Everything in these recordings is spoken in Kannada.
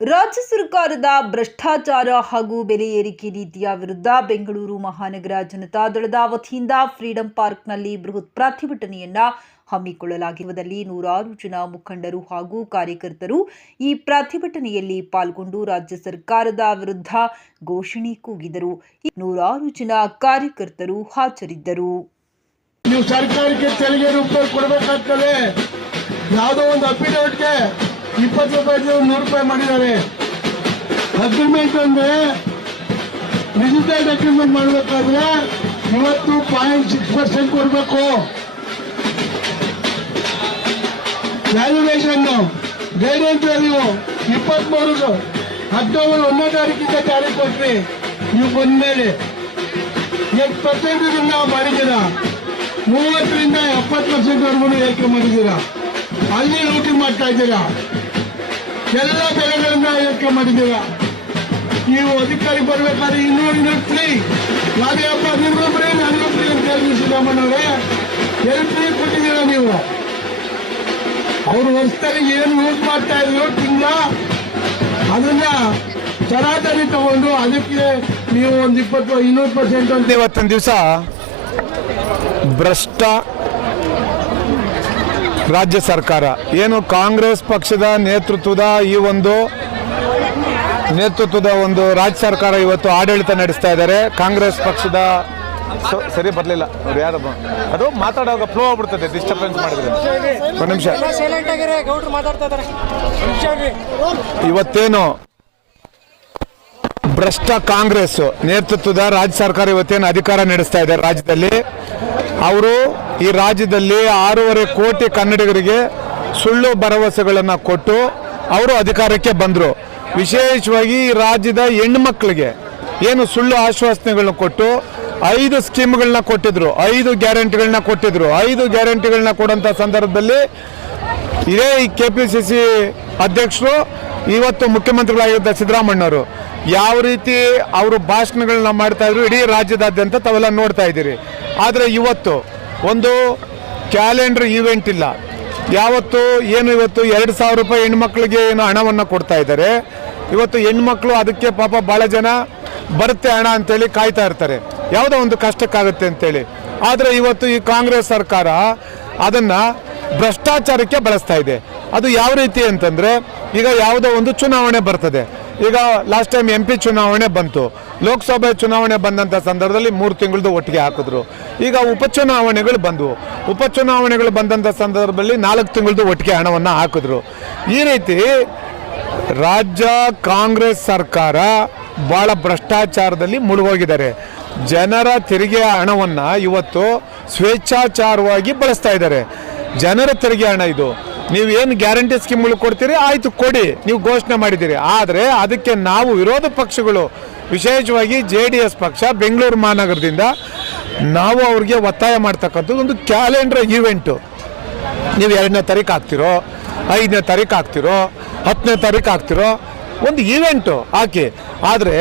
ರಾಜ್ಯ ಸರ್ಕಾರದ ಭ್ರಷ್ಟಾಚಾರ ಹಾಗೂ ಬೆಲೆ ಏರಿಕೆ ನೀತಿಯ ವಿರುದ್ಧ ಬೆಂಗಳೂರು ಮಹಾನಗರ ಜನತಾದಳದ ವತಿಯಿಂದ ಫ್ರೀಡಂ ಪಾರ್ಕ್ನಲ್ಲಿ ಬೃಹತ್ ಪ್ರತಿಭಟನೆಯನ್ನ ಹಮ್ಮಿಕೊಳ್ಳಲಾಗಿರುವುದರಲ್ಲಿ ನೂರಾರು ಜನ ಮುಖಂಡರು ಹಾಗೂ ಕಾರ್ಯಕರ್ತರು ಈ ಪ್ರತಿಭಟನೆಯಲ್ಲಿ ಪಾಲ್ಗೊಂಡು ರಾಜ್ಯ ಸರ್ಕಾರದ ವಿರುದ್ಧ ಘೋಷಣೆ ಕೂಗಿದರು. ನೂರಾರು ಜನ ಕಾರ್ಯಕರ್ತರು ಹಾಜರಿದ್ದರು. ಸರ್ಕಾರಕ್ಕೆ ತೆರಿಗೆ ಕೊಡಬೇಕಾಗ್ತದೆ. ಯಾವುದೋ ಒಂದು ಇಪ್ಪತ್ತು ರೂಪಾಯಿ ನೂರು ರೂಪಾಯಿ ಮಾಡಿದ್ದಾರೆ. ಅಗ್ರಿಮೆಂಟ್ ಅಂದ್ರೆ ಡಿಜಿಟಲ್ ಅಗ್ರಿಮೆಂಟ್ ಮಾಡಬೇಕಾದ್ರೆ ಇವತ್ತು ಪಾಯಿಂಟ್ ಸಿಕ್ಸ್ ಪರ್ಸೆಂಟ್ ಕೊಡಬೇಕು. ವ್ಯಾಲ್ಯೂಯೇಷನ್ ಗೈಡೆನ್ಸ್ ವ್ಯಾಲ್ಯೂ ಇಪ್ಪತ್ಮೂರು ಅಕ್ಟೋಬರ್ ಒಂದನೇ ತಾರೀಕಿಂದ ಜಾರಿ ಕೊಟ್ರಿ. ನೀವು ಬಂದ್ಮೇಲೆ ಎಷ್ಟು ನಾವು ಮಾಡಿದ್ದೀರಾ? ಮೂವತ್ತರಿಂದ ಎಪ್ಪತ್ತು ಪರ್ಸೆಂಟ್ ವರ್ಗೂ ಏರಿಕೆ ಮಾಡಿದ್ದೀರಾ? ಅಲ್ಲಿ ಲೂಟಿ ಮಾಡ್ತಾ ಇದ್ದೀರಾ? ಎಲ್ಲ ಬೆಲೆಗಳನ್ನ ಏರಿಕೆ ಮಾಡಿದ್ದೀರಾ? ನೀವು ಅಧಿಕಾರಿ ಬರಬೇಕಾದ್ರೆ ಇನ್ನೂ ಇನ್ನೂ ಫ್ರೀ ಯಾವ್ಯಾಪ ನಿಮ್ಗೂ ಫ್ರೀ ಅಂತ ಹೇಳಿದ್ರು ಸಿದ್ದರಾಮಣ್ಣವ್ರೆ ಎಲ್ಲಿ ಫ್ರೀ ಕೊಟ್ಟಿದ್ದೀರಾ ನೀವು? ಅವರು ವರ್ಷದಲ್ಲಿ ಏನು ಯೂಸ್ ಮಾಡ್ತಾ ಇದ್ರು ತಿಂಗಳ? ಅದನ್ನ ಸರಾಸರಿ ತಗೊಂಡು ಅದಕ್ಕೆ ನೀವು ಒಂದು ಇಪ್ಪತ್ತು, ಇನ್ನೂರು ಪರ್ಸೆಂಟ್ ಅಂತ ಇವತ್ತಿನ ದಿವಸ ಭ್ರಷ್ಟ ರಾಜ್ಯ ಸರ್ಕಾರ. ಏನು ಕಾಂಗ್ರೆಸ್ ಪಕ್ಷದ ನೇತೃತ್ವದ ಈ ಒಂದು ನೇತೃತ್ವದ ಒಂದು ರಾಜ್ಯ ಸರ್ಕಾರ ಇವತ್ತು ಆಡಳಿತ ನಡೆಸ್ತಾ ಇದ್ದಾರೆ. ಕಾಂಗ್ರೆಸ್ ಪಕ್ಷದ ಸ- ಸರಿ ಬರಲಿಲ್ಲ. ಅವ್ರು ಯಾರು ಅದು ಮಾತಾಡುವಾಗ ಫ್ಲೋ ಆಗ್ಬಿಡ್ತದೆ ಡಿಸ್ಟರ್ಬೆನ್ಸ್ ಮಾಡಿದ್ರೆ. ಒಂದು ನಿಮಿಷ. ಸೈಲೆಂಟ್ ಆಗಿರಿ ಗೌಡ್ರು ಮಾತಾಡ್ತಾ ಇದಾರೆ ನಿಮಿಷ ಇರ್ರಿ. ಇವತ್ತೇನು ಭ್ರಷ್ಟ ಕಾಂಗ್ರೆಸ್ ನೇತೃತ್ವದ ರಾಜ್ಯ ಸರ್ಕಾರ ಇವತ್ತೇನು ಅಧಿಕಾರ ನಡೆಸ್ತಾ ಇದೆ ರಾಜ್ಯದಲ್ಲಿ? ಅವರು ಈ ರಾಜ್ಯದಲ್ಲಿ ಆರೂವರೆ ಕೋಟಿ ಕನ್ನಡಿಗರಿಗೆ ಸುಳ್ಳು ಭರವಸೆಗಳನ್ನು ಕೊಟ್ಟು ಅವರು ಅಧಿಕಾರಕ್ಕೆ ಬಂದರು. ವಿಶೇಷವಾಗಿ ಈ ರಾಜ್ಯದ ಹೆಣ್ಮಕ್ಳಿಗೆ ಏನು ಸುಳ್ಳು ಆಶ್ವಾಸನೆಗಳನ್ನ ಕೊಟ್ಟು ಐದು ಸ್ಕೀಮ್ಗಳನ್ನ ಕೊಟ್ಟಿದ್ರು, ಐದು ಗ್ಯಾರಂಟಿಗಳನ್ನ ಕೊಟ್ಟಿದ್ರು, ಐದು ಗ್ಯಾರಂಟಿಗಳನ್ನ ಕೊಡೋಂಥ ಸಂದರ್ಭದಲ್ಲಿ ಇದೇ ಈ ಕೆ ಪಿ ಸಿ ಸಿ ಅಧ್ಯಕ್ಷರು, ಇವತ್ತು ಮುಖ್ಯಮಂತ್ರಿಗಳಾಗಿದ್ದ ಸಿದ್ದರಾಮಣ್ಣವರು ಯಾವ ರೀತಿ ಅವರು ಭಾಷಣಗಳನ್ನ ಮಾಡ್ತಾ ಇದ್ರು? ಇಡೀ ರಾಜ್ಯದಾದ್ಯಂತ ತಾವೆಲ್ಲ ನೋಡ್ತಾ ಇದ್ದೀರಿ. ಆದರೆ ಇವತ್ತು ಒಂದು ಕ್ಯಾಲೆಂಡರ್ ಈವೆಂಟ್ ಇಲ್ಲ. ಯಾವತ್ತು ಏನು ಇವತ್ತು ಎರಡು ಸಾವಿರ ರೂಪಾಯಿ ಹೆಣ್ಮಕ್ಳಿಗೆ ಏನು ಹಣವನ್ನು ಕೊಡ್ತಾ ಇದ್ದಾರೆ. ಇವತ್ತು ಹೆಣ್ಮಕ್ಳು ಅದಕ್ಕೆ ಪಾಪ ಭಾಳ ಜನ ಬರುತ್ತೆ ಹಣ ಅಂತೇಳಿ ಕಾಯ್ತಾ ಇರ್ತಾರೆ. ಯಾವುದೋ ಒಂದು ಕಷ್ಟಕ್ಕಾಗುತ್ತೆ ಅಂತೇಳಿ. ಆದರೆ ಇವತ್ತು ಈ ಕಾಂಗ್ರೆಸ್ ಸರ್ಕಾರ ಅದನ್ನು ಭ್ರಷ್ಟಾಚಾರಕ್ಕೆ ಬಳಸ್ತಾ ಇದೆ. ಅದು ಯಾವ ರೀತಿ ಅಂತಂದರೆ ಈಗ ಯಾವುದೋ ಒಂದು ಚುನಾವಣೆ ಬರ್ತದೆ. ಈಗ ಲಾಸ್ಟ್ ಟೈಮ್ ಎಂ ಪಿ ಚುನಾವಣೆ ಬಂತು. ಲೋಕಸಭೆ ಚುನಾವಣೆ ಬಂದಂಥ ಸಂದರ್ಭದಲ್ಲಿ ಮೂರು ತಿಂಗಳದ್ದು ಒಟ್ಟಿಗೆ ಹಾಕಿದ್ರು. ಈಗ ಉಪಚುನಾವಣೆಗಳು ಬಂದವು. ಉಪಚುನಾವಣೆಗಳು ಬಂದಂಥ ಸಂದರ್ಭದಲ್ಲಿ ನಾಲ್ಕು ತಿಂಗಳದ್ದು ಒಟ್ಟಿಗೆ ಹಣವನ್ನು ಹಾಕಿದ್ರು. ಈ ರೀತಿ ರಾಜ್ಯ ಕಾಂಗ್ರೆಸ್ ಸರ್ಕಾರ ಭಾಳ ಭ್ರಷ್ಟಾಚಾರದಲ್ಲಿ ಮುಳುಗೋಗಿದ್ದಾರೆ. ಜನರ ತೆರಿಗೆ ಹಣವನ್ನು ಇವತ್ತು ಸ್ವೇಚ್ಛಾಚಾರವಾಗಿ ಬಳಸ್ತಾ ಇದ್ದಾರೆ. ಜನರ ತೆರಿಗೆ ಹಣ ಇದು. ನೀವು ಏನು ಗ್ಯಾರಂಟಿ ಸ್ಕೀಮ್ಗಳು ಕೊಡ್ತೀರಿ? ಆಯ್ತು, ಕೊಡಿ. ನೀವು ಘೋಷಣೆ ಮಾಡಿದ್ದೀರಿ. ಆದರೆ ಅದಕ್ಕೆ ನಾವು ವಿರೋಧ ಪಕ್ಷಗಳು, ವಿಶೇಷವಾಗಿ ಜೆ ಡಿ ಎಸ್ ಪಕ್ಷ, ಬೆಂಗಳೂರು ಮಹಾನಗರದಿಂದ ನಾವು ಅವ್ರಿಗೆ ಒತ್ತಾಯ ಮಾಡ್ತಕ್ಕಂಥದ್ದು ಒಂದು ಕ್ಯಾಲೆಂಡರ್ ಈವೆಂಟು. ನೀವು ಎರಡನೇ ತಾರೀಕು ಆಗ್ತಿರೋ ಐದನೇ ತಾರೀಕು ಆಗ್ತಿರೋ ಹತ್ತನೇ ತಾರೀಕು ಆಗ್ತಿರೋ ಒಂದು ಈವೆಂಟು ಹಾಕಿ. ಆದರೆ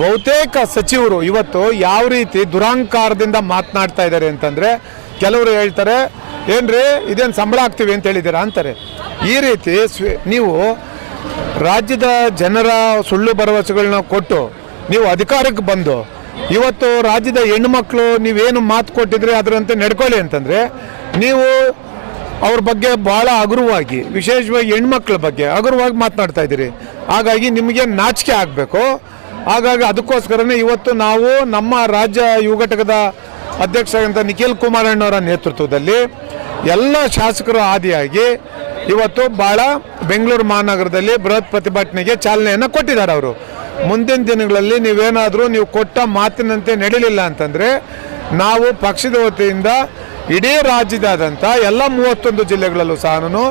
ಬಹುತೇಕ ಸಚಿವರು ಇವತ್ತು ಯಾವ ರೀತಿ ದುರಾಂಕಾರದಿಂದ ಮಾತನಾಡ್ತಾ ಇದ್ದಾರೆ ಅಂತಂದರೆ, ಕೆಲವರು ಹೇಳ್ತಾರೆ ಏನ್ರಿ? ಇದೇನು ಸಂಬಳ ಹಾಕ್ತೀವಿ ಅಂತ ಹೇಳಿದ್ದೀರಾ? ಅಂತಾರೆ. ಈ ರೀತಿ ನೀವು ರಾಜ್ಯದ ಜನರ ಸುಳ್ಳು ಭರವಸೆಗಳನ್ನ ಕೊಟ್ಟು ನೀವು ಅಧಿಕಾರಕ್ಕೆ ಬಂದು ಇವತ್ತು ರಾಜ್ಯದ ಹೆಣ್ಣುಮಕ್ಕಳು ನೀವೇನು ಮಾತು ಕೊಟ್ಟಿದ್ರೆ ಅದರಂತೆ ನಡ್ಕೊಳ್ಳಿ ಅಂತಂದರೆ ನೀವು ಅವ್ರ ಬಗ್ಗೆ ಬಹಳ ಹಗುರವಾಗಿ, ವಿಶೇಷವಾಗಿ ಹೆಣ್ಮಕ್ಳ ಬಗ್ಗೆ ಹಗುರವಾಗಿ ಮಾತನಾಡ್ತಾ ಇದ್ದೀರಿ. ಹಾಗಾಗಿ ನಿಮಗೆ ನಾಚಿಕೆ ಆಗಬೇಕು. ಹಾಗಾಗಿ ಅದಕ್ಕೋಸ್ಕರನೇ ಇವತ್ತು ನಾವು ನಮ್ಮ ರಾಜ್ಯ ಯುವ ಘಟಕದ ಅಧ್ಯಕ್ಷರಾದಂಥ ನಿಖಿಲ್ ಕುಮಾರಣ್ಣವರ ನೇತೃತ್ವದಲ್ಲಿ ಎಲ್ಲ ಶಾಸಕರು ಆದಿಯಾಗಿ ಇವತ್ತು ಬಹಳ ಬೆಂಗಳೂರು ಮಹಾನಗರದಲ್ಲಿ ಬೃಹತ್ ಪ್ರತಿಭಟನೆಗೆ ಚಾಲನೆಯನ್ನು ಕೊಟ್ಟಿದ್ದಾರೆ ಅವರು. ಮುಂದಿನ ದಿನಗಳಲ್ಲಿ ನೀವೇನಾದರೂ ನೀವು ಕೊಟ್ಟ ಮಾತಿನಂತೆ ನಡೀಲಿಲ್ಲ ಅಂತಂದರೆ ನಾವು ಪಕ್ಷದ ವತಿಯಿಂದ ಇಡೀ ರಾಜ್ಯದಾದಂಥ ಎಲ್ಲ ಮೂವತ್ತೊಂದು ಜಿಲ್ಲೆಗಳಲ್ಲೂ ಸಹ ನಾನು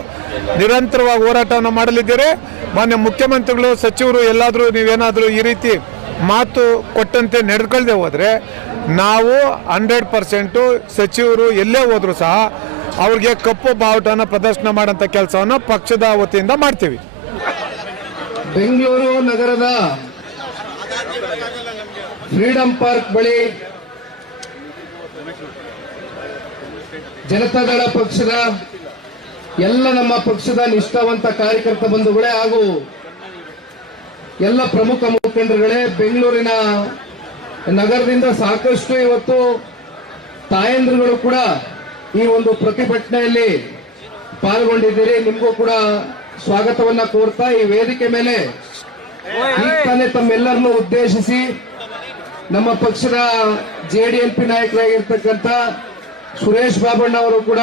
ನಿರಂತರವಾಗಿ ಹೋರಾಟವನ್ನು ಮಾಡಲಿದ್ದೀರಿ. ಮಾನ್ಯ ಮುಖ್ಯಮಂತ್ರಿಗಳು, ಸಚಿವರು ಎಲ್ಲಾದರೂ ನೀವೇನಾದರೂ ಈ ರೀತಿ ಮಾತು ಕೊಟ್ಟಂತೆ ನಡೆದುಕೊಳ್ಳದೆ ಹೋದರೆ ನಾವು ಹಂಡ್ರೆಡ್ ಪರ್ಸೆಂಟು ಸಚಿವರು ಎಲ್ಲೇ ಹೋದರೂ ಸಹ ಅವ್ರಿಗೆ ಕಪ್ಪು ಬಾವುಟನ ಪ್ರದರ್ಶನ ಮಾಡೋಂಥ ಕೆಲಸವನ್ನು ಪಕ್ಷದ ವತಿಯಿಂದ ಮಾಡ್ತೀವಿ. ಬೆಂಗಳೂರು ನಗರದ ಫ್ರೀಡಂ ಪಾರ್ಕ್ ಬಳಿ ಜನತಾದಳ ಪಕ್ಷದ ಎಲ್ಲ ನಮ್ಮ ಪಕ್ಷದ ನಿಷ್ಠಾವಂತ ಕಾರ್ಯಕರ್ತ ಬಂಧುಗಳೇ ಹಾಗೂ ಎಲ್ಲ ಪ್ರಮುಖ ಮುಖಂಡರುಗಳೇ ಬೆಂಗಳೂರಿನ ನಗರದಿಂದ ಸಾಕಷ್ಟು ಇವತ್ತು ತಾಯಂದ್ರುಗಳು ಕೂಡ ಈ ಒಂದು ಪ್ರತಿಭಟನೆಯಲ್ಲಿ ಪಾಲ್ಗೊಂಡಿದ್ದೀರಿ. ನಿಮಗೂ ಕೂಡ ಸ್ವಾಗತವನ್ನ ಕೋರ್ತಾ ಈ ವೇದಿಕೆ ಮೇಲೆ ಈಗ ತಾನೇ ತಮ್ಮೆಲ್ಲರನ್ನು ಉದ್ದೇಶಿಸಿ ನಮ್ಮ ಪಕ್ಷದ ಜೆಡಿಎಲ್ಪಿ ನಾಯಕರಾಗಿರ್ತಕ್ಕಂಥ ಸುರೇಶ್ ಬಾಬಣ್ಣ ಅವರು ಕೂಡ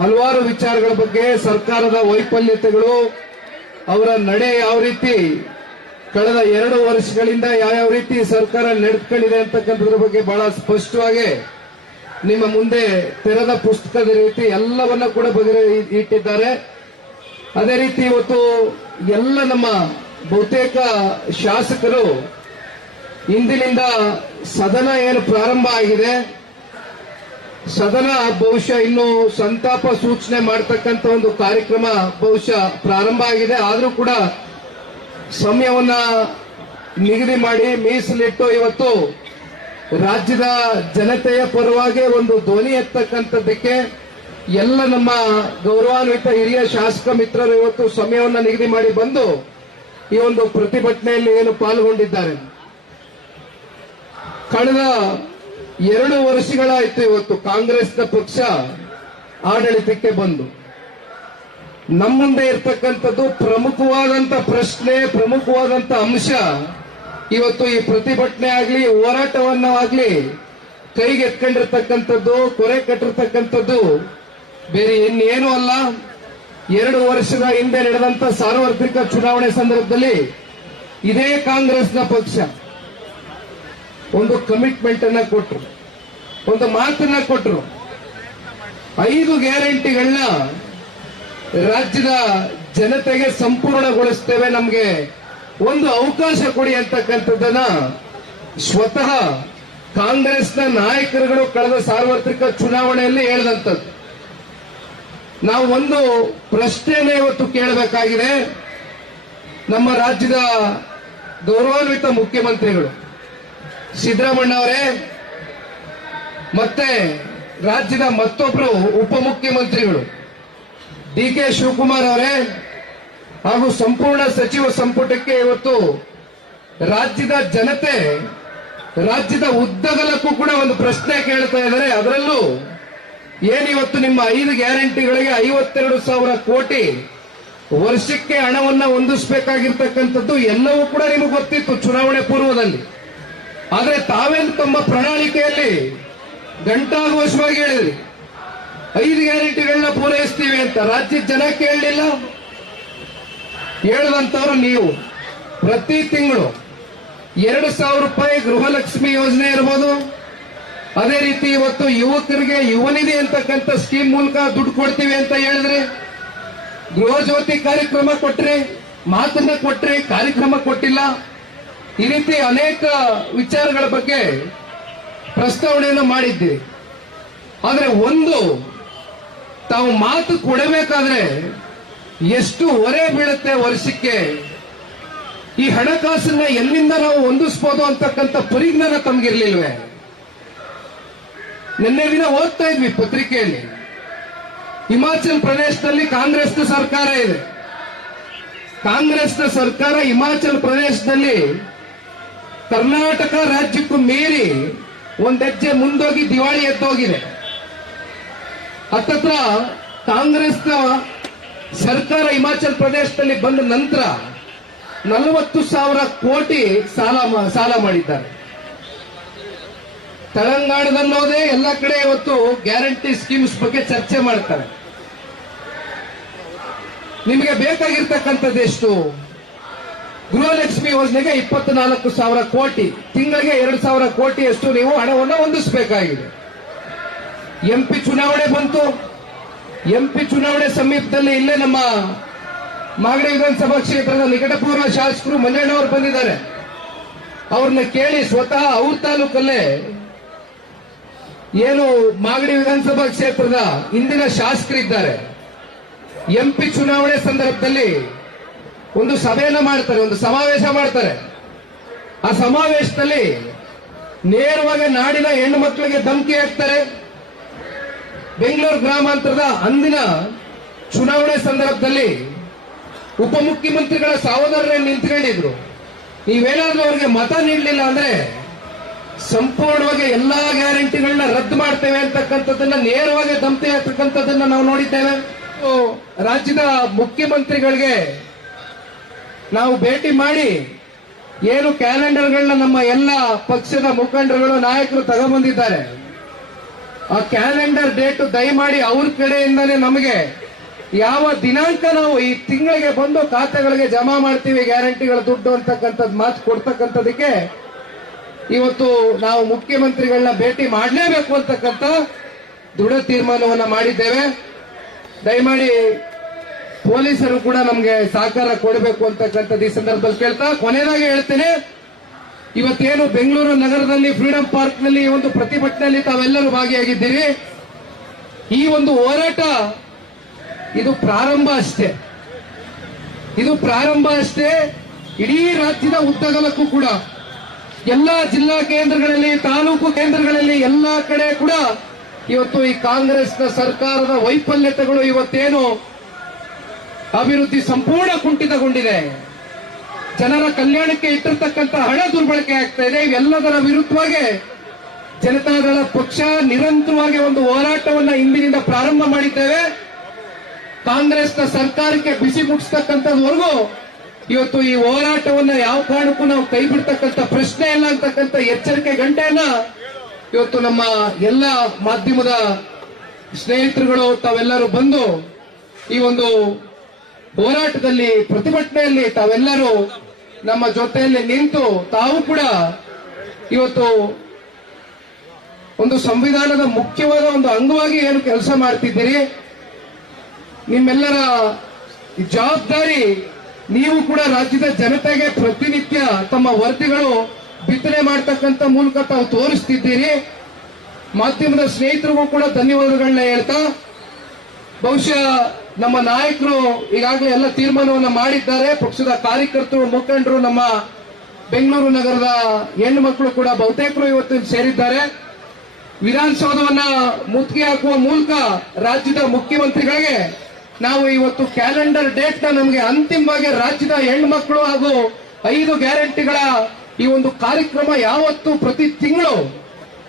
ಹಲವಾರು ವಿಚಾರಗಳ ಬಗ್ಗೆ ಸರ್ಕಾರದ ವೈಫಲ್ಯತೆಗಳು ಅವರ ನಡೆ ಯಾವ ರೀತಿ ಕಳೆದ ಎರಡು ವರ್ಷಗಳಿಂದ ಯಾವ್ಯಾವ ರೀತಿ ಸರ್ಕಾರ ನಡ್ಕೊಂಡಿದೆ ಅಂತಕ್ಕಂಥದ್ರ ಬಗ್ಗೆ ಬಹಳ ಸ್ಪಷ್ಟವಾಗಿ ನಿಮ್ಮ ಮುಂದೆ ತೆರೆದ ಪುಸ್ತಕದ ರೀತಿ ಎಲ್ಲವನ್ನ ಕೂಡ ಬಗೆಹರಿ ಇಟ್ಟಿದ್ದಾರೆ. ಅದೇ ರೀತಿ ಇವತ್ತು ಎಲ್ಲ ನಮ್ಮ ಬಹುತೇಕ ಶಾಸಕರು ಇಂದಿನಿಂದ ಸದನ ಏನು ಪ್ರಾರಂಭ ಆಗಿದೆ. ಸದನ ಬಹುಶಃ ಇನ್ನು ಸಂತಾಪ ಸೂಚನೆ ಮಾಡತಕ್ಕಂತ ಒಂದು ಕಾರ್ಯಕ್ರಮ ಬಹುಶಃ ಪ್ರಾರಂಭ ಆಗಿದೆ. ಆದರೂ ಕೂಡ ಸಮಯವನ್ನ ನಿಗದಿ ಮಾಡಿ ಮೀಸಲಿಟ್ಟು ಇವತ್ತು ರಾಜ್ಯದ ಜನತೆಯ ಪರವಾಗಿ ಒಂದು ಧ್ವನಿ ಎತ್ತಕ್ಕಂಥದ್ದಕ್ಕೆ ಎಲ್ಲ ನಮ್ಮ ಗೌರವಾನ್ವಿತ ಹಿರಿಯ ಶಾಸಕ ಮಿತ್ರರು ಇವತ್ತು ಸಮಯವನ್ನ ನಿಗದಿ ಮಾಡಿ ಬಂದು ಈ ಒಂದು ಪ್ರತಿಭಟನೆಯಲ್ಲಿ ಏನು ಪಾಲ್ಗೊಂಡಿದ್ದಾರೆ. ಕಳೆದ ಎರಡು ವರ್ಷಗಳಾಯಿತು ಇವತ್ತು ಕಾಂಗ್ರೆಸ್ನ ಪಕ್ಷ ಆಡಳಿತಕ್ಕೆ ಬಂದು. ನಮ್ಮ ಮುಂದೆ ಇರ್ತಕ್ಕಂಥದ್ದು ಪ್ರಮುಖವಾದಂತ ಪ್ರಶ್ನೆ ಪ್ರಮುಖವಾದಂತ ಅಂಶ. ಇವತ್ತು ಈ ಪ್ರತಿಭಟನೆ ಆಗ್ಲಿ, ಹೋರಾಟವನ್ನ ಆಗಲಿ ಕೈಗೆತ್ಕೊಂಡಿರ್ತಕ್ಕಂಥದ್ದು ಕೊರೆ ಕಟ್ಟಿರ್ತಕ್ಕಂಥದ್ದು, ಬೇರೆ ಇನ್ನೇನು ಅಲ್ಲ. ಎರಡು ವರ್ಷದ ಹಿಂದೆ ನಡೆದಂತ ಸಾರ್ವತ್ರಿಕ ಚುನಾವಣೆ ಸಂದರ್ಭದಲ್ಲಿ ಇದೇ ಕಾಂಗ್ರೆಸ್ನ ಪಕ್ಷ ಒಂದು ಕಮಿಟ್ಮೆಂಟ್ ಅನ್ನ ಕೊಟ್ರು. ಒಂದು ಮಾತನ್ನ ಕೊಟ್ರು. ಐದು ಗ್ಯಾರಂಟಿಗಳನ್ನ ರಾಜ್ಯದ ಜನತೆಗೆ ಸಂಪೂರ್ಣಗೊಳಿಸ್ತೇವೆ, ನಮಗೆ ಒಂದು ಅವಕಾಶ ಕೊಡಿ ಅಂತಕ್ಕಂಥದ್ದನ್ನ ಸ್ವತಃ ಕಾಂಗ್ರೆಸ್ನ ನಾಯಕರುಗಳು ಕಳೆದ ಸಾರ್ವತ್ರಿಕ ಚುನಾವಣೆಯಲ್ಲಿ ಹೇಳಿದಂಥದ್ದು. ನಾವು ಒಂದು ಪ್ರಶ್ನೆಯನ್ನು ಇವತ್ತು ಕೇಳಬೇಕಾಗಿದೆ. ನಮ್ಮ ರಾಜ್ಯದ ಗೌರವಾನ್ವಿತ ಮುಖ್ಯಮಂತ್ರಿಗಳು ಸಿದ್ದರಾಮಣ್ಣ ಅವರೇ, ಮತ್ತೆ ರಾಜ್ಯದ ಮತ್ತೊಬ್ಬರು ಉಪಮುಖ್ಯಮಂತ್ರಿಗಳು. ಡಿ ಕೆ ಶಿವಕುಮಾರ್ ಅವರೇ ಹಾಗೂ ಸಂಪೂರ್ಣ ಸಚಿವ ಸಂಪುಟಕ್ಕೆ ಇವತ್ತು ರಾಜ್ಯದ ಜನತೆ, ರಾಜ್ಯದ ಉದ್ದಗಲಕ್ಕೂ ಕೂಡ ಒಂದು ಪ್ರಶ್ನೆ ಕೇಳ್ತಾ ಇದ್ದಾರೆ. ಅದರಲ್ಲೂ ಏನಿವತ್ತು ನಿಮ್ಮ ಐದು ಗ್ಯಾರಂಟಿಗಳಿಗೆ ಐವತ್ತೆರಡು ಸಾವಿರ ಕೋಟಿ ವರ್ಷಕ್ಕೆ ಹಣವನ್ನು ಹೊಂದಿಸಬೇಕಾಗಿರ್ತಕ್ಕಂಥದ್ದು ಎಲ್ಲವೂ ಕೂಡ ನಿಮಗೆ ಗೊತ್ತಿತ್ತು ಚುನಾವಣೆ ಪೂರ್ವದಲ್ಲಿ. ಆದರೆ ತಾವೇನು ತಮ್ಮ ಪ್ರಣಾಳಿಕೆಯಲ್ಲಿ ಗಂಟಾಘೋಷವಾಗಿ ಹೇಳಿದ್ರಿ. ಐದು ಗ್ಯಾರಂಟಿಗಳನ್ನ ಪೂರೈಸ್ತೀವಿ ಅಂತ ರಾಜ್ಯದ ಜನ ಕೇಳಲಿಲ್ಲ. ಹೇಳದಂತವ್ರು ನೀವು. ಪ್ರತಿ ತಿಂಗಳು ಎರಡು ಸಾವಿರ ರೂಪಾಯಿ ಗೃಹಲಕ್ಷ್ಮಿ ಯೋಜನೆ ಇರ್ಬೋದು. ಅದೇ ರೀತಿ ಇವತ್ತು ಯುವಕರಿಗೆ ಯುವನಿಧಿ ಅಂತಕ್ಕಂಥ ಸ್ಕೀಮ್ ಮೂಲಕ ದುಡ್ಡು ಕೊಡ್ತೀವಿ ಅಂತ ಹೇಳಿದ್ರಿ, ಗೃಹ ಜ್ಯೋತಿ ಕಾರ್ಯಕ್ರಮ ಕೊಟ್ರಿ ಮಾತನ್ನ ಕೊಟ್ರಿ ಕಾರ್ಯಕ್ರಮ ಕೊಟ್ಟಿಲ್ಲ. ಈ ರೀತಿ ಅನೇಕ ವಿಚಾರಗಳ ಬಗ್ಗೆ ಪ್ರಸ್ತಾವನೆಯನ್ನು ಮಾಡಿದ್ದೀವಿ ಆದರೆ ಒಂದು ತಾವು ಮಾತು ಕೊಡಬೇಕಾದ್ರೆ ಎಷ್ಟು ಹೊರೆ ಬೀಳುತ್ತೆ ವರ್ಷಕ್ಕೆ? ಈ ಹಣಕಾಸನ್ನ ಎಲ್ಲಿಂದ ನಾವು ಹೊಂದಿಸ್ಬೋದು ಅಂತಕ್ಕಂಥ ಪರಿಜ್ಞಾನ ತಮ್ಗಿರ್ಲಿಲ್ವೇ? ನಿನ್ನೆ ದಿನ ಓದ್ತಾ ಇದ್ವಿ ಪತ್ರಿಕೆಯಲ್ಲಿ. ಹಿಮಾಚಲ್ ಪ್ರದೇಶದಲ್ಲಿ ಕಾಂಗ್ರೆಸ್ನ ಸರ್ಕಾರ ಇದೆ. ಕಾಂಗ್ರೆಸ್ನ ಸರ್ಕಾರ ಹಿಮಾಚಲ್ ಪ್ರದೇಶದಲ್ಲಿ ಕರ್ನಾಟಕ ರಾಜ್ಯಕ್ಕೂ ಮೀರಿ ಒಂದ್ ಹೆಜ್ಜೆ ಮುಂದೋಗಿ ದಿವಾಳಿ ಎದ್ದೋಗಿದೆ. ಹತ್ತತ್ರ ಕಾಂಗ್ರೆಸ್ನ ಸರ್ಕಾರ ಹಿಮಾಚಲ್ ಪ್ರದೇಶದಲ್ಲಿ ಬಂದ ನಂತರ ನಲವತ್ತು ಸಾವಿರ ಕೋಟಿ ಸಾಲ ಸಾಲ ಮಾಡಿದ್ದಾರೆ. ತೆಲಂಗಾಣದಲ್ಲೋದೇ ಎಲ್ಲ ಕಡೆ ಇವತ್ತು ಗ್ಯಾರಂಟಿ ಸ್ಕೀಮ್ಸ್ ಬಗ್ಗೆ ಚರ್ಚೆ ಮಾಡ್ತಾರೆ. ನಿಮಗೆ ಬೇಕಾಗಿರ್ತಕ್ಕಂಥದ್ದು ಎಷ್ಟು ಗೃಹಲಕ್ಷ್ಮಿ ಯೋಜನೆಗೆ ಇಪ್ಪತ್ನಾಲ್ಕು ಸಾವಿರ ಕೋಟಿ, ತಿಂಗಳಿಗೆ ಎರಡು ಸಾವಿರ ಕೋಟಿಯಷ್ಟು ನೀವು ಹಣವನ್ನು ಹೊಂದಿಸಬೇಕಾಗಿದೆ. ಎಂಪಿ ಚುನಾವಣೆ ಬಂತು. ಎಂಪಿ ಚುನಾವಣೆ ಸಮೀಪದಲ್ಲಿ ಇಲ್ಲೇ ನಮ್ಮ ಮಾಗಡಿ ವಿಧಾನಸಭಾ ಕ್ಷೇತ್ರದ ನಿಕಟಪೂರ್ವ ಶಾಸಕರು ಮಂಜಣ್ಣವರು ಬಂದಿದ್ದಾರೆ. ಅವ್ರನ್ನ ಕೇಳಿ ಸ್ವತಃ ಅವ್ರ ತಾಲೂಕಲ್ಲೇ ಏನು ಮಾಗಡಿ ವಿಧಾನಸಭಾ ಕ್ಷೇತ್ರದ ಇಂದಿನ ಶಾಸಕರಿದ್ದಾರೆ. ಎಂಪಿ ಚುನಾವಣೆ ಸಂದರ್ಭದಲ್ಲಿ ಒಂದು ಸಭೆಯನ್ನ ಮಾಡ್ತಾರೆ, ಒಂದು ಸಮಾವೇಶ ಮಾಡ್ತಾರೆ. ಆ ಸಮಾವೇಶದಲ್ಲಿ ನೇರವಾಗಿ ನಾಡಿನ ಹೆಣ್ಣು ಮಕ್ಕಳಿಗೆ ಧಮಕಿ ಹಾಕ್ತಾರೆ. ಬೆಂಗಳೂರು ಗ್ರಾಮಾಂತರದ ಅಂದಿನ ಚುನಾವಣೆ ಸಂದರ್ಭದಲ್ಲಿ ಉಪಮುಖ್ಯಮಂತ್ರಿಗಳ ಸಹೋದರರೇ ನಿಂತ್ಕೊಂಡಿದ್ರು. ನೀವೇನಾದ್ರೂ ಅವರಿಗೆ ಮತ ನೀಡಲಿಲ್ಲ ಅಂದ್ರೆ ಸಂಪೂರ್ಣವಾಗಿ ಎಲ್ಲಾ ಗ್ಯಾರಂಟಿಗಳನ್ನ ರದ್ದು ಮಾಡ್ತೇವೆ ಅಂತಕ್ಕಂಥದ್ದನ್ನ ನೇರವಾಗಿ ದಂಪತಿ ಆಗ್ತಕ್ಕಂಥದ್ದನ್ನ ನಾವು ನೋಡಿದ್ದೇವೆ. ರಾಜ್ಯದ ಮುಖ್ಯಮಂತ್ರಿಗಳಿಗೆ ನಾವು ಭೇಟಿ ಮಾಡಿ ಏನು ಕ್ಯಾಲೆಂಡರ್ಗಳನ್ನ ನಮ್ಮ ಎಲ್ಲ ಪಕ್ಷದ ಮುಖಂಡರುಗಳು ನಾಯಕರು ತಗೊಂಡ್ಬಂದಿದ್ದಾರೆ. ಆ ಕ್ಯಾಲೆಂಡರ್ ಡೇಟ್ ದಯಮಾಡಿ ಅವ್ರ ಕಡೆಯಿಂದಲೇ ನಮಗೆ ಯಾವ ದಿನಾಂಕ ನಾವು ಈ ತಿಂಗಳಿಗೆ ಬಂದು ಖಾತೆಗಳಿಗೆ ಜಮಾ ಮಾಡ್ತೀವಿ, ಗ್ಯಾರಂಟಿಗಳ ದುಡ್ಡು ಅಂತಕ್ಕಂಥದ್ದು ಮಾತು ಕೊಡ್ತಕ್ಕಂಥದಕ್ಕೆ ಇವತ್ತು ನಾವು ಮುಖ್ಯಮಂತ್ರಿಗಳನ್ನ ಭೇಟಿ ಮಾಡಲೇಬೇಕು ಅಂತಕ್ಕಂಥ ದೃಢ ತೀರ್ಮಾನವನ್ನ ಮಾಡಿದ್ದೇವೆ. ದಯಮಾಡಿ ಪೊಲೀಸರು ಕೂಡ ನಮಗೆ ಸಹಕಾರ ಕೊಡಬೇಕು ಅಂತಕ್ಕಂಥದ್ದು ಈ ಸಂದರ್ಭದಲ್ಲಿ ಕೇಳ್ತಾ ಕೊನೆಯದಾಗಿ ಹೇಳ್ತೇನೆ ಇವತ್ತೇನು ಬೆಂಗಳೂರು ನಗರದಲ್ಲಿ ಫ್ರೀಡಂ ಪಾರ್ಕ್ನಲ್ಲಿ ಒಂದು ಪ್ರತಿಭಟನೆಯಲ್ಲಿ ತಾವೆಲ್ಲರೂ ಭಾಗಿಯಾಗಿದ್ದೀರಿ? ಈ ಒಂದು ಹೋರಾಟ ಇದು ಪ್ರಾರಂಭ ಅಷ್ಟೇ. ಇದು ಪ್ರಾರಂಭ ಅಷ್ಟೇ. ಇಡೀ ರಾಜ್ಯದ ಉದ್ದಗಲಕ್ಕೂ ಕೂಡ, ಎಲ್ಲಾ ಜಿಲ್ಲಾ ಕೇಂದ್ರಗಳಲ್ಲಿ, ತಾಲೂಕು ಕೇಂದ್ರಗಳಲ್ಲಿ ಎಲ್ಲಾ ಕಡೆ ಕೂಡ ಇವತ್ತು ಈ ಕಾಂಗ್ರೆಸ್ನ ಸರ್ಕಾರದ ವೈಫಲ್ಯತೆಗಳು ಇವತ್ತೇನು ಅಭಿವೃದ್ಧಿ ಸಂಪೂರ್ಣ ಕುಂಠಿತಗೊಂಡಿದೆ. ಜನರ ಕಲ್ಯಾಣಕ್ಕೆ ಇಟ್ಟಿರ್ತಕ್ಕಂಥ ಹಣ ದುರ್ಬಳಕೆ ಆಗ್ತಾ ಇದೆ. ಇವೆಲ್ಲದರ ವಿರುದ್ಧವಾಗಿ ಜನತಾದಳ ಪಕ್ಷ ನಿರಂತರವಾಗಿ ಒಂದು ಹೋರಾಟವನ್ನ ಇಂದಿನಿಂದ ಪ್ರಾರಂಭ ಮಾಡಿದ್ದೇವೆ. ಕಾಂಗ್ರೆಸ್ನ ಸರ್ಕಾರಕ್ಕೆ ಬಿಸಿ ಮುಟ್ಟಿಸ್ತಕ್ಕಂಥದ್ವರೆಗೂ ಇವತ್ತು ಈ ಹೋರಾಟವನ್ನ ಯಾವ ಕಾರಣಕ್ಕೂ ನಾವು ಕೈ ಬಿಡ್ತಕ್ಕಂಥ ಪ್ರಶ್ನೆ ಇಲ್ಲ ಅಂತಕ್ಕಂಥ ಎಚ್ಚರಿಕೆ, ಗಂಟೆಯನ್ನ ಇವತ್ತು ನಮ್ಮ ಎಲ್ಲ ಮಾಧ್ಯಮದ ಸ್ನೇಹಿತರುಗಳು ತಾವೆಲ್ಲರೂ ಬಂದು ಈ ಒಂದು ಹೋರಾಟದಲ್ಲಿ, ಪ್ರತಿಭಟನೆಯಲ್ಲಿ ತಾವೆಲ್ಲರೂ ನಮ್ಮ ಜೊತೆಯಲ್ಲಿ ನಿಂತು ತಾವು ಕೂಡ ಇವತ್ತು ಒಂದು ಸಂವಿಧಾನದ ಮುಖ್ಯವಾದ ಒಂದು ಅಂಗವಾಗಿ ಏನು ಕೆಲಸ ಮಾಡ್ತಿದ್ದೀರಿ? ನಿಮ್ಮೆಲ್ಲರ ಜವಾಬ್ದಾರಿ ನೀವು ಕೂಡ ರಾಜ್ಯದ ಜನತೆಗೆ ಪ್ರತಿನಿತ್ಯ ತಮ್ಮ ವರದಿಗಳು ಬಿತ್ತನೆ ಮಾಡ್ತಕ್ಕಂಥ ಮೂಲಕ ತಾವು ತೋರಿಸ್ತಿದ್ದೀರಿ. ಮಾಧ್ಯಮದ ಸ್ನೇಹಿತರಿಗೂ ಕೂಡ ಧನ್ಯವಾದಗಳನ್ನ ಹೇಳ್ತಾ, ಬಹುಶಃ ನಮ್ಮ ನಾಯಕರು ಈಗಾಗಲೇ ಎಲ್ಲ ತೀರ್ಮಾನವನ್ನು ಮಾಡಿದ್ದಾರೆ. ಪಕ್ಷದ ಕಾರ್ಯಕರ್ತರು, ಮುಖಂಡರು, ನಮ್ಮ ಬೆಂಗಳೂರು ನಗರದ ಹೆಣ್ಣು ಮಕ್ಕಳು ಕೂಡ ಬಹುತೇಕರು ಇವತ್ತು ಸೇರಿದ್ದಾರೆ. ವಿಧಾನಸೌಧವನ್ನ ಮುತ್ತಿಗೆ ಹಾಕುವ ಮೂಲಕ ರಾಜ್ಯದ ಮುಖ್ಯಮಂತ್ರಿಗಳಿಗೆ ನಾವು ಇವತ್ತು ಕ್ಯಾಲೆಂಡರ್ ಡೇಟ್ನ ನಮಗೆ ಅಂತಿಮವಾಗಿ ರಾಜ್ಯದ ಹೆಣ್ಮಕ್ಳು ಹಾಗೂ ಐದು ಗ್ಯಾರಂಟಿಗಳ ಈ ಒಂದು ಕಾರ್ಯಕ್ರಮ ಯಾವತ್ತು ಪ್ರತಿ ತಿಂಗಳು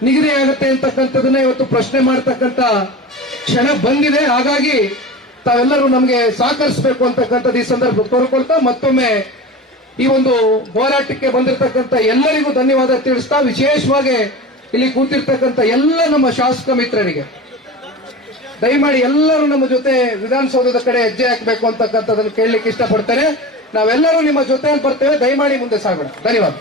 ನಿಗದಿಯಾಗುತ್ತೆ ಅಂತಕ್ಕಂಥದನ್ನ ಇವತ್ತು ಪ್ರಶ್ನೆ ಮಾಡತಕ್ಕಂತ ಕ್ಷಣ ಬಂದಿದೆ. ಹಾಗಾಗಿ ತಾವೆಲ್ಲರೂ ನಮಗೆ ಸಹಕರಿಸಬೇಕು ಅಂತಕ್ಕಂಥದ್ದು ಈ ಸಂದರ್ಭ ಕೋರ್ಕೊಳ್ತಾ ಮತ್ತೊಮ್ಮೆ ಈ ಒಂದು ಹೋರಾಟಕ್ಕೆ ಬಂದಿರತಕ್ಕಂಥ ಎಲ್ಲರಿಗೂ ಧನ್ಯವಾದ ತಿಳಿಸ್ತಾ ವಿಶೇಷವಾಗಿ ಇಲ್ಲಿ ಕೂತಿರ್ತಕ್ಕಂಥ ಎಲ್ಲ ನಮ್ಮ ಶಾಸಕ ಮಿತ್ರರಿಗೆ. ದಯಮಾಡಿ ಎಲ್ಲರೂ ನಮ್ಮ ಜೊತೆ ವಿಧಾನಸೌಧದ ಕಡೆ ಹೆಜ್ಜೆ ಹಾಕಬೇಕು ಅಂತಕ್ಕಂಥದ್ದನ್ನು ಕೇಳಲಿಕ್ಕೆ ಇಷ್ಟಪಡ್ತೇನೆ. ನಾವೆಲ್ಲರೂ ನಿಮ್ಮ ಜೊತೆಯಲ್ಲಿ ಬರ್ತೇವೆ. ದಯಮಾಡಿ ಮುಂದೆ ಸಾಗೋಣ. ಧನ್ಯವಾದ.